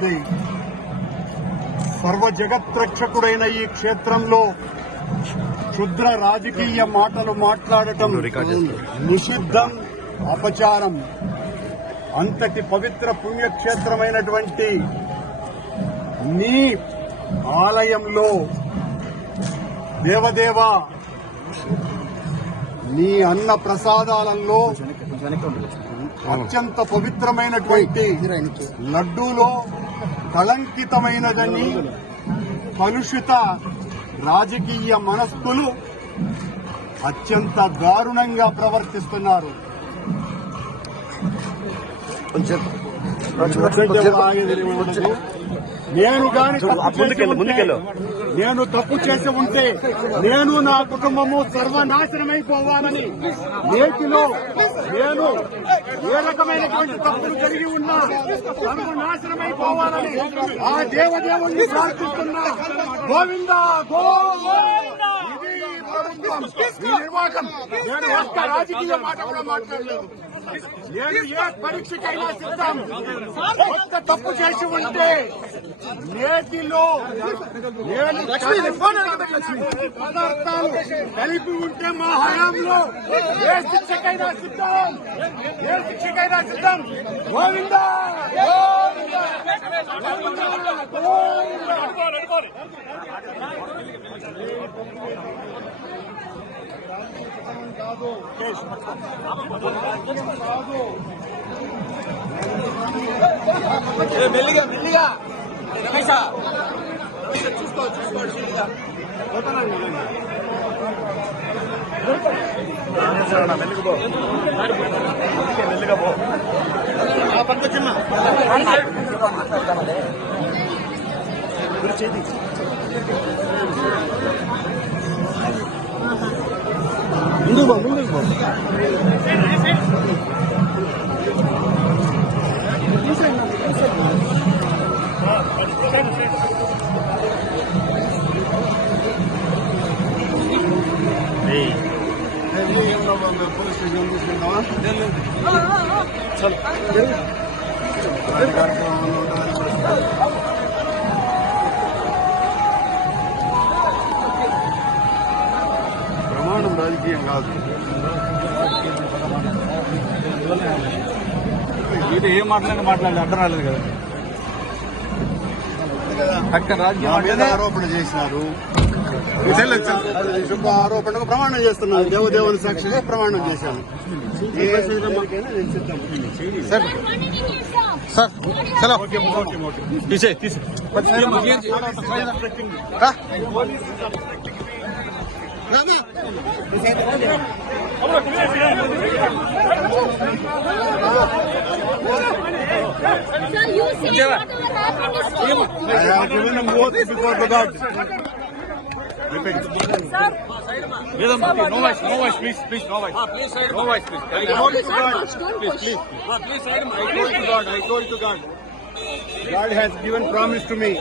ఉంది. సర్వ జగత్రక్షకుడైన ఈ క్షేత్రంలో క్షుద్ర రాజకీయ మాటలు మాట్లాడటం నిషిద్ధం, అపచారం. అంతటి పవిత్ర పుణ్యక్షేత్రమైనటువంటి నీ ఆలయంలో దేవదేవ నీ అన్న ప్రసాదాలలో అత్యంత పవిత్రమైనటువంటి లడ్డూలో కళంకితమైనదని కలుషిత రాజకీయ మనస్కులు అత్యంత దారుణంగా ప్రవర్తిస్తున్నారు. నేను తప్పు చేసి ఉంటే నేను నా కుటుంబము సర్వనాశనమైపోవాలని నేటిలో నేను ఏ రకమైనటువంటి తప్పులు కలిగి ఉన్నా సర్వనాశనమైపోవాలని ఆ దేవదేవుణ్ణి ప్రార్థిస్తున్నా. గోవిందా గోవిందా. ఈ నిర్వాహకం నేను ఒక్క రాజకీయ మాట కూడా మాట్లాడలేదు. నేను ఏ పరీక్షకైనా సిద్ధం. కొత్త తప్పు చేసి ఉంటే నేటిలో నేను పదార్థాలు కలిపి ఉంటే మా హయాంలో ఏ శిక్షకైనా సిద్ధం, ఏ శిక్షకైనా సిద్ధం. గోవిందా మెల్లిగా మెల్లిగా రమేష చూసుకో మెల్లిగా పో పక్కన ముందుకు పో పోలీస్ స్టేషన్ తీసుకెళ్తావా? ప్రమాణం రాజకీయం కాదు. ఇది ఏం మాట్లాడలేదు అర్థం రాలేదు కదా. అక్కడ రాజకీయ ఆరోపణ చేసినారు. శుభ ఆరోపణకు ప్రమాణం చేస్తున్నారు. దేవదేవుని సాక్షిగా ప్రమాణం చేశాను. సార్ చలో తీసే No voice, please, no voice. No voice, please. I told to God. God has given promise to me.